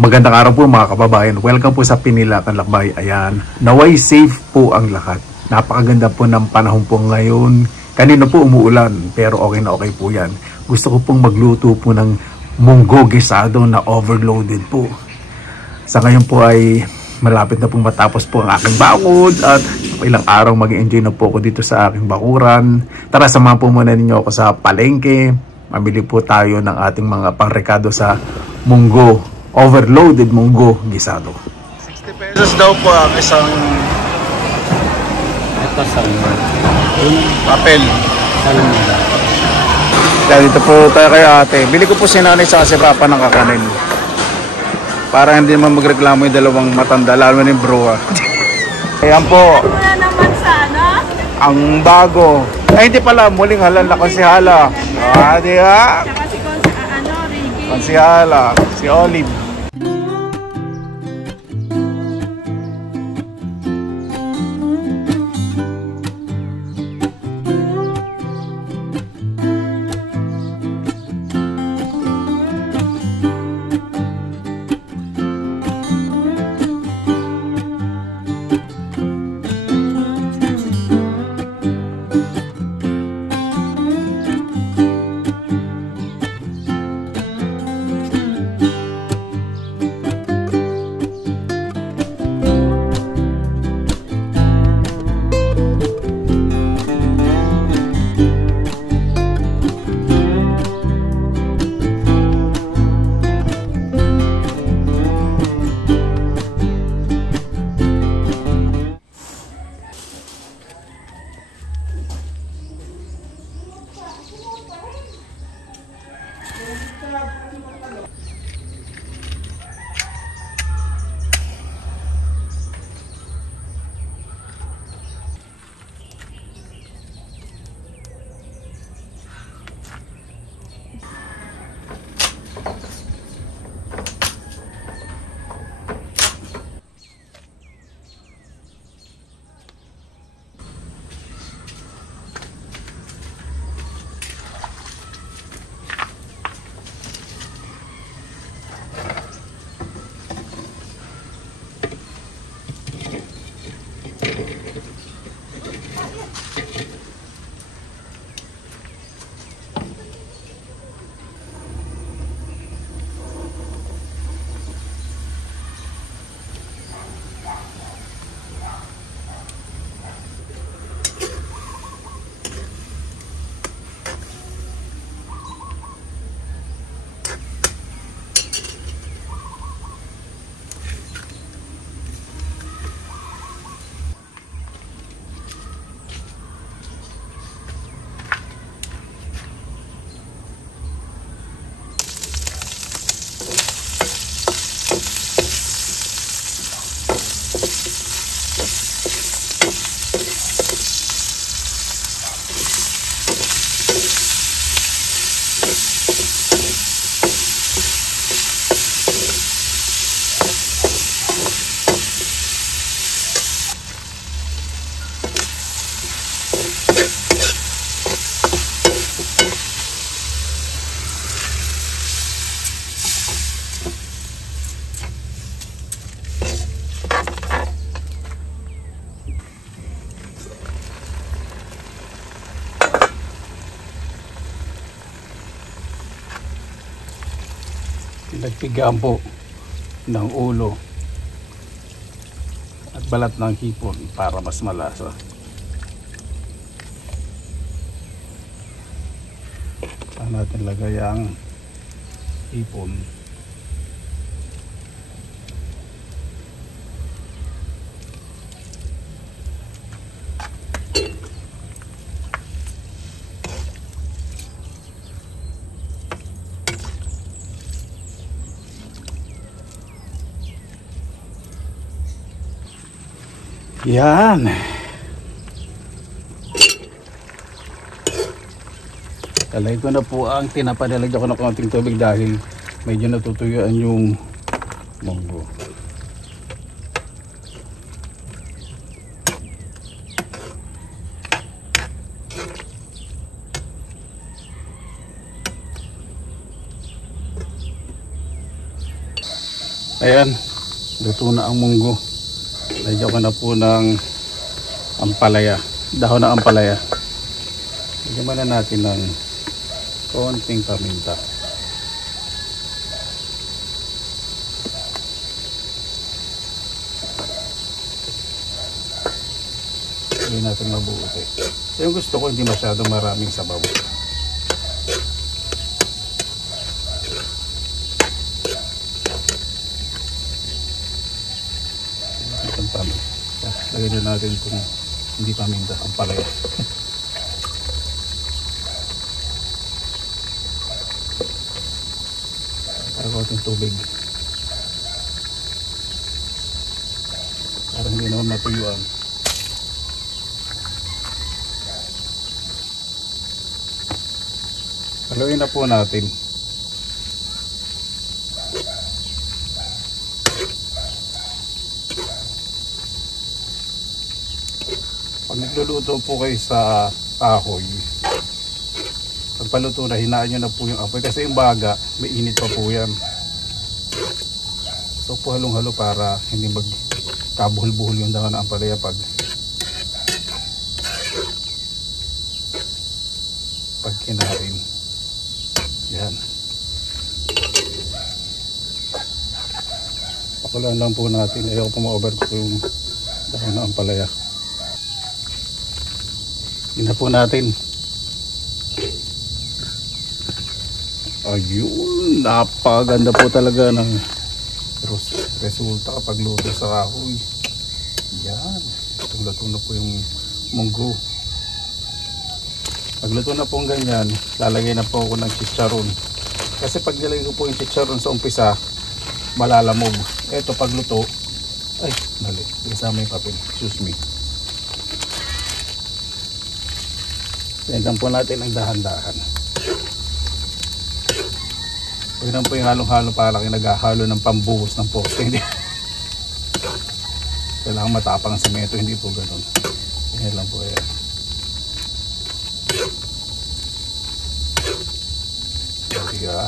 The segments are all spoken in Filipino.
Magandang araw po mga kababayan. Welcome po sa Pinilakan Lakbay. Ayan, naway safe po ang lahat. Napakaganda po ng panahon po ngayon. Kanina po umuulan pero okay na okay po yan. Gusto ko pong magluto po ng munggo gisado na overloaded po. Sa ngayon po ay malapit na pong matapos po ang aking bakod at ilang araw mag-enjoy na po ako dito sa aking bakuran. Tara, samahan po muna ninyo ako sa palengke. Mamili po tayo ng ating mga pangrekado sa munggo. Overloaded munggo gisado. 60 pesos daw po ang isang ito sa papel. Dahil dito po tayo kay ate. Bili ko po si nanay sa papa ng kakanin. Para hindi naman magreklamo yung dalawang matanda, lalo na yung bro. Ayan po. Wala naman sana. Ang bago. Ay hindi pala, muling halal na konsihala. Di ba? Tsaka si Ricky. Konsihala, si Olive. Nagpigaan po ng ulo at balat ng hipon para mas malasa. Saan natin lagay ang hipon. Yan. Talagay ko na po ang tinapa. Nilagyan ko ng konting tubig dahil medyo natutuyuan yung munggo. Ayan, luto na ang munggo. Lagyan ko na po ng ampalaya, dahon ng ampalaya. Lagyan muna natin ng konting paminta. Lagyan natin mabuti. Yung gusto ko hindi masyadong maraming sabaw. Lagyan na natin kung hindi paminta ang palaya. Parang konting tubig. Parang hindi naman matuyuan. Haluin na po natin. Pag nagluluto po kayo sa kahoy, pagpaluto na, hinaan nyo na po yung apoy kasi yung baga, may init pa po yan. So po halong-halo para hindi magkabuhol-buhol yung dahon ng ampalaya pag kinain. Yan. Pakulaan lang po natin. Ayaw ko ma-overcook yung dahon ng ampalaya. Ina po natin. Ayun, napaganda po talaga ng resulta kapag luto sa kahoy. Yan, luto na po yung munggo. Pag luto na po ang ganyan, lalagay na po ako ng chicharon. Kasi pag nilagay ko po yung chicharon sa umpisa, malalamog. Eto pag luto, ay, mali, isama yung papel, excuse me. Tingnan po natin ang dahan-dahan. Huwag lang po yung halong-halo para naghahalo ng pambuhos ng poste. Kailangan matapang ang semento, hindi po ganun. Yan lang po yan. Diba?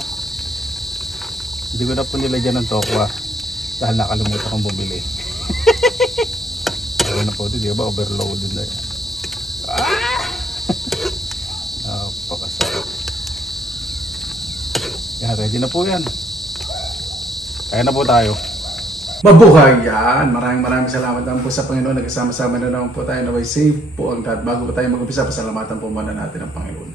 Hindi ko na po nilagyan ng tokwa dahil nakalimutan kong bumili. Kaya na po ito, di ba? Overloaded na yan. Napakasarap. Yan, ready na po yan. Kaya na po tayo. Mabuhay yan! Maraming salamat naman po sa Panginoon. Nagkasama-sama na naman po tayo. Naway safe po ang God. Bago po tayo mag-umpisa, pasalamatan po muna natin ang Panginoon.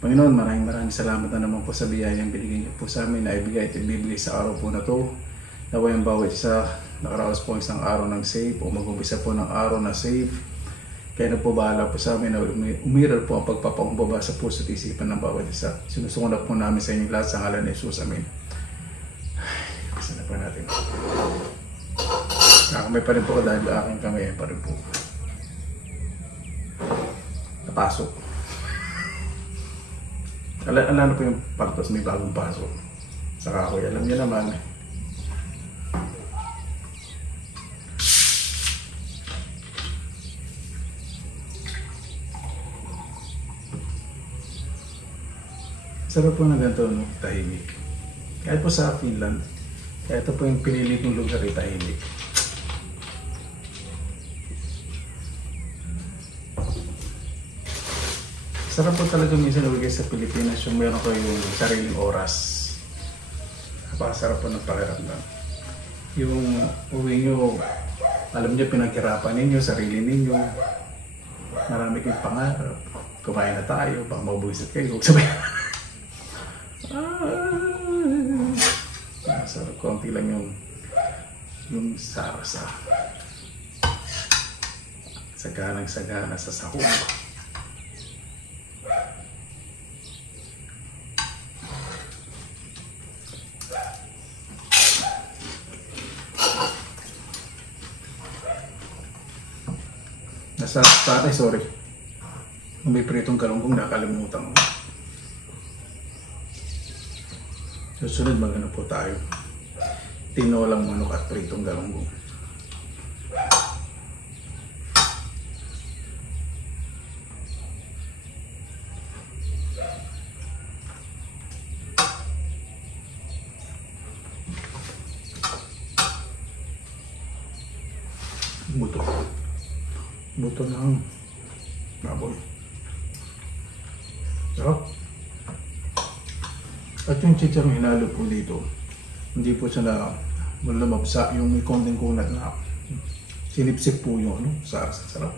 Panginoon, maraming salamat na naman po sa biyayang binigay niyo po sa amin na ibigay at ibibigay sa araw po na to. Naway ang bawat isa nakaraos po isang araw ng safe o mag-umpisa po ng araw na safe. Kaya na po bahala po sa amin na umiral po ang pagpapakumbaba sa puso at isipan ng bawat isa. Sinusunod na po namin sa inyong lahat sa ngalan ni Jesus. Amen. Isa na po natin. Nakamay pa rin po dahil aking kamay pa rin po. Napasok. Alam po yung partos may bagong pasok. Sa kahoy. Alam niyo naman. Sarap po na ganito, no? Tahimik. Kahit po sa Finland, kahit po yung pinilit ng lugar ay tahimik. Sarap po talaga minsan nabigay sa Pilipinas yung meron ko yung sariling oras. Napakasarap po ng pakiramdam. Yung uwi nyo, alam nyo pinaghirapan ninyo, sarili ninyo. Marami kayong pangarap. Kumain na tayo, baka mabuhisit kayo. Sabay. Sarap, konti lang yung sarasa. Saganang-sagana sa sahog. Nasa tatay, sorry. May pritong galunggong nakalimutan ko. Susunod magano po tayo. Tinolang manok at pritong galunggong. Buto. Buto ng baboy. Sarap. At yung chicharong hinalo po dito, hindi po siya na lumabsa, yung may konting kunat na sinipsip po yung sarap.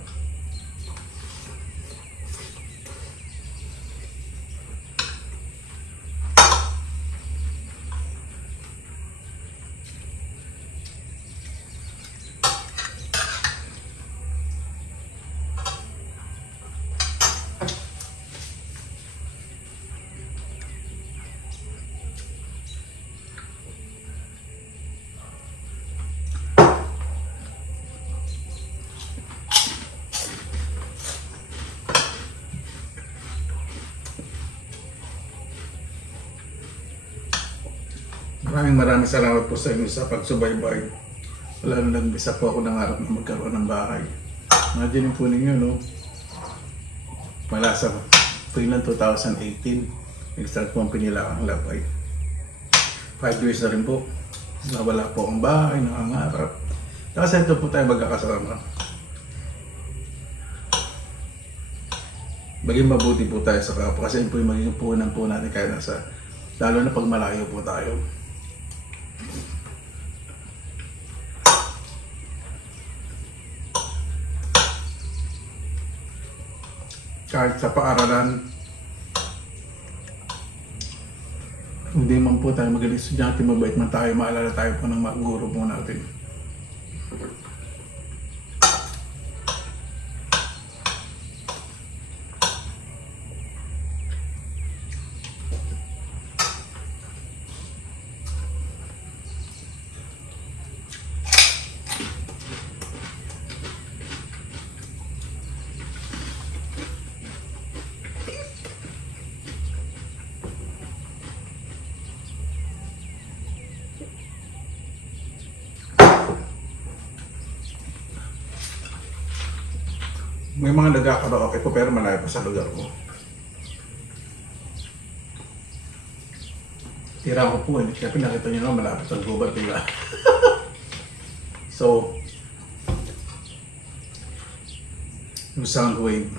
Maraming salamat po sa inyo sa pagsubaybay. Lalo nag-isa po ako nangarap na magkaroon ng bahay. Imagine po ninyo, no? Mula sa Freeland 2018, nag-start po ang Pinilaang Lakbay. 5 years na rin po. Nawala po ang bahay, nangangarap. Kasi ito po tayo magkakasama. Maging mabuti po tayo sa kapwa. Kasi po yung magiging puhunan po natin kaya nasa, lalo na pag malayo po tayo. Kahit sa paaralan, hindi man po tayo magaling estudyante, mabait man tayo, maalala tayo po ng mga guro po natin. May mga nagkakaraoke po pero malayo pa sa lugar ko. Tira ko po, kaya pinakita nyo naman malapit ang gubat, diba? So, yung sound wave,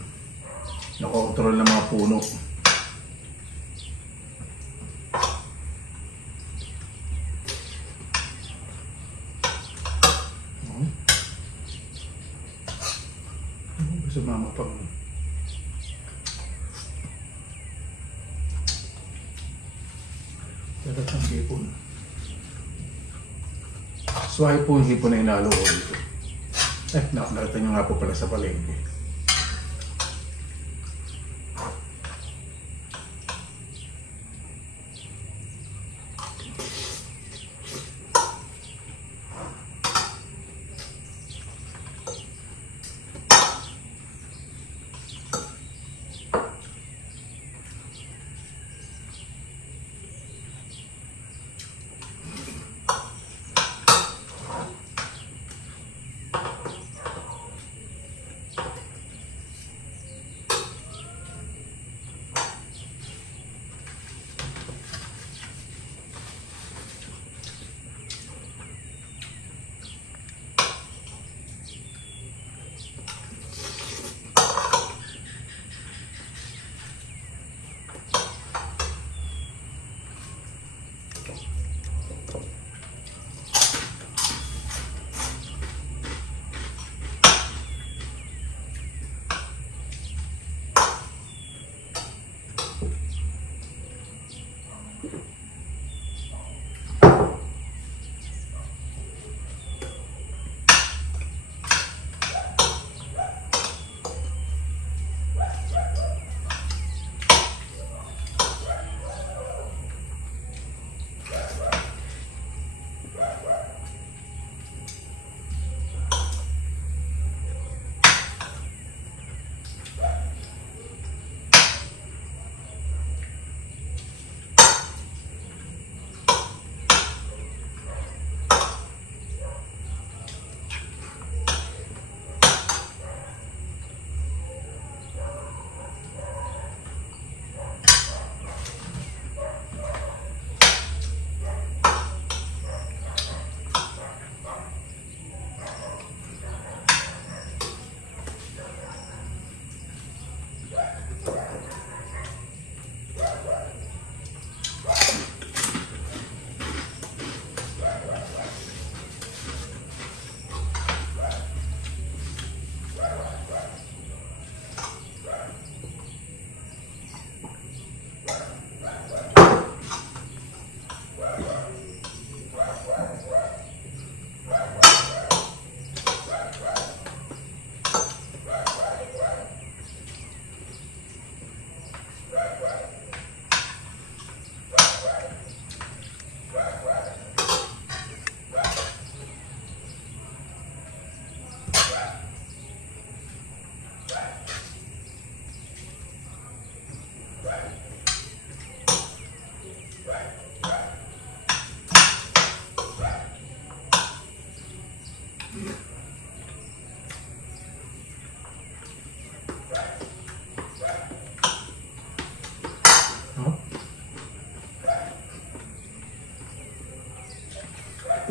nakokontrol ng mga puno. Sumama pang dapat ang hipon. Suwahe po yung hipon na inalo ko dito. Nakita nyo nga po pala sa palengke.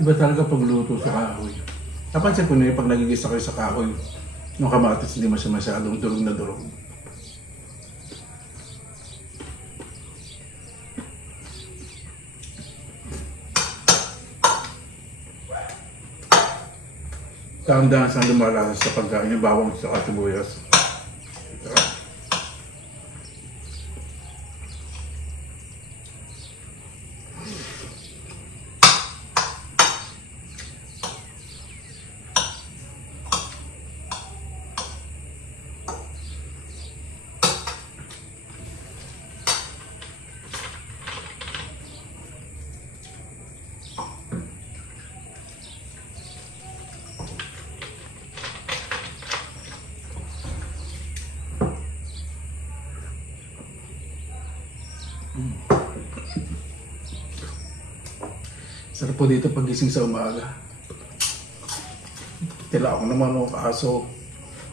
Iba talaga pagluto sa kahoy. Napansin ko na yung pag nagigisa kayo sa kahoy, yung kamatis hindi masyadong durog na durog. Dahan-dahan saan lumalasas sa pagkain yung bawang sa sibuyas. Sarap po dito pagising sa umaga. Tila ako naman o kaso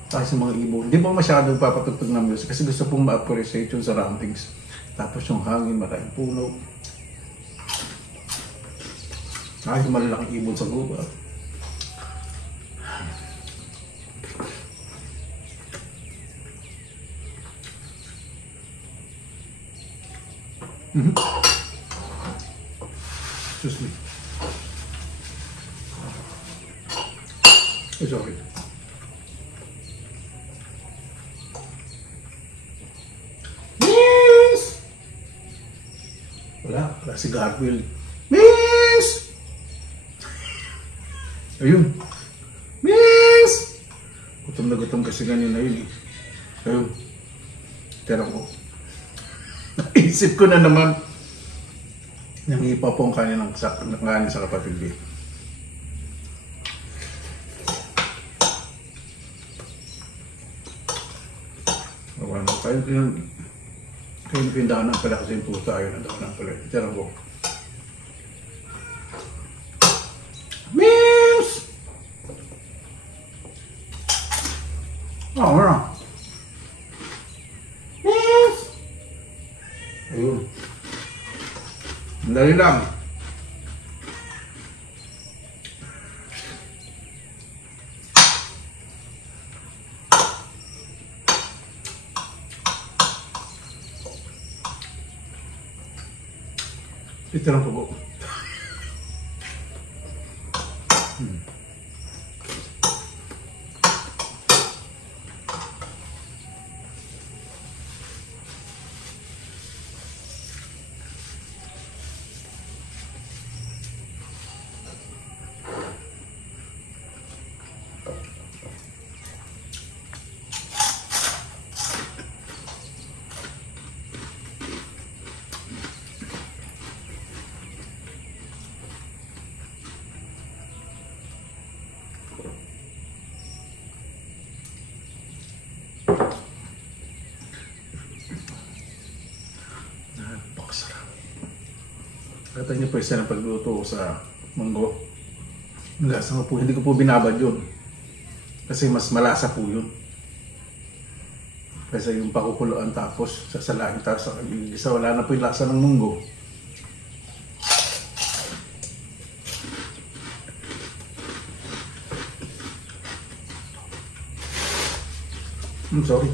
tayo sa mga ibon. Hindi po masyadong papatugtog ng music kasi gusto pong ma-appreciate yung surroundings. Tapos yung hangin, maraming puno. Kahit malalaking ibon sa gubat. Excuse me. Sorry. Miss! Wala si Garfield. Miss! Ayun. Miss! Gutom na gutom kasi kanina yun eh. Ayun. Tira ko. Naisip ko na naman. Nangipa po ang kanin sa kapatid eh. Kayo pindahan ng pala kasi yung pusa ayaw na daw ng pala. Tira ko. Miss! Wala. Miss! Ayun. Dali lang. Ito lang po. Kata niyo po isa ng pagluto sa munggo. Malasa ko po, hindi ko po binabad yun. Kasi mas malasa po yun. Kasi yung pakukuluan tapos sasalain tapos sa isa wala na po yung lasa ng munggo. I'm sorry.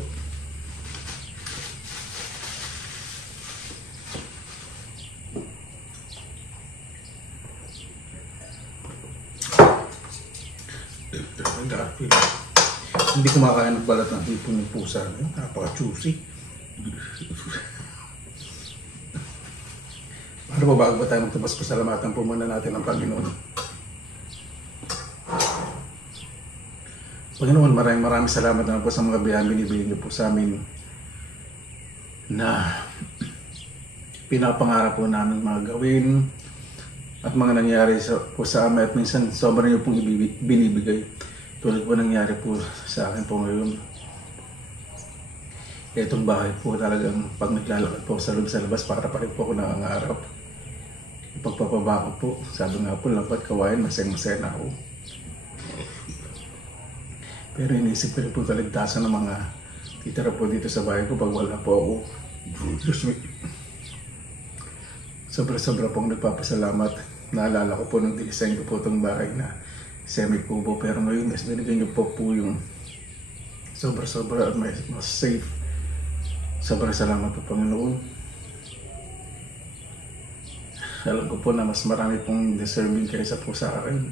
Hindi kumakain ng balat ng hipon ng pusa. Napaka-juicy. Ano ba bago ba tayo magtabas, pasalamatan po muna natin ang Panginoon. Panginoon, maraming salamat naman po sa mga biyayang binibigay niyo po sa amin na pinapangarap po namin mga gawin at mga nangyari po sa amin at minsan sobrang niyo pong binibigay. Tulad po nangyari po sa akin po ngayon. Itong bahay po talagang pag naglalakad po sa labas para pa rin po ako nangangarap. pagpapabako po. Sabi nga po, lapat kawain, masaya na ako. Pero inisip ko rin po kaligtasan ng mga titira po dito sa bahay ko pag wala po ako. Sobra-sobra pong nagpapasalamat. Naalala ko po nung design ko po itong bahay na semi-kubo. Pero ngayon, mas binigyan niyo po yung sobra-sobra at mas safe. Sobrang salamat po, Panginoon. Alam ko po na mas marami pong deserving kaysa po sa akin.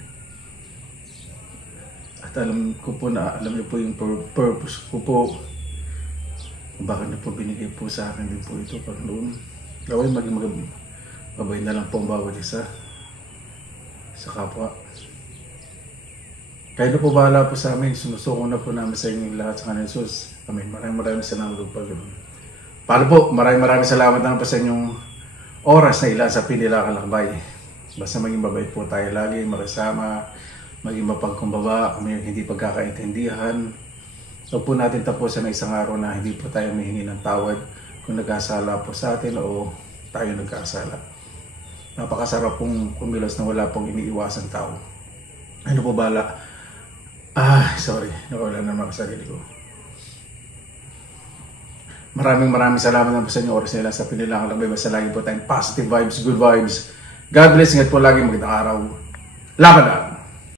At alam ko po na alam niyo po yung purpose ko po. Bakit na po binigay po sa akin din po ito, Panginoon. Gawin maging mabay na lang po ang bawat isa sa kapwa. Kayo na po bahala po sa amin. Sinusuko na po namin sa inyong lahat sa kanil Jesus. Amen. Maraming salamat po, Panginoon. Paano po? Maraming salamat naman po sa inyong oras na ilan sa Pinilakan Lakbay. Basta maging mabait po tayo lagi, makasama, maging mapagkumbaba, may hindi pagkakaintindihan. Huwag po natin tapusan na isang araw na hindi po tayo mahingi ng tawad kung nagkasala po sa atin o tayo nagkasala. Napakasarap pong kumilos na wala pong iniiwasang tao. Ano po bala? Sorry. Nawala naman ang sarili ko. Maraming salamat naman sa inyo oras nila sa Pinilakan Lakbay. Basta lagi po tayong positive vibes, good vibes. God bless. Ingat po lagi. Magandang araw. Laban na!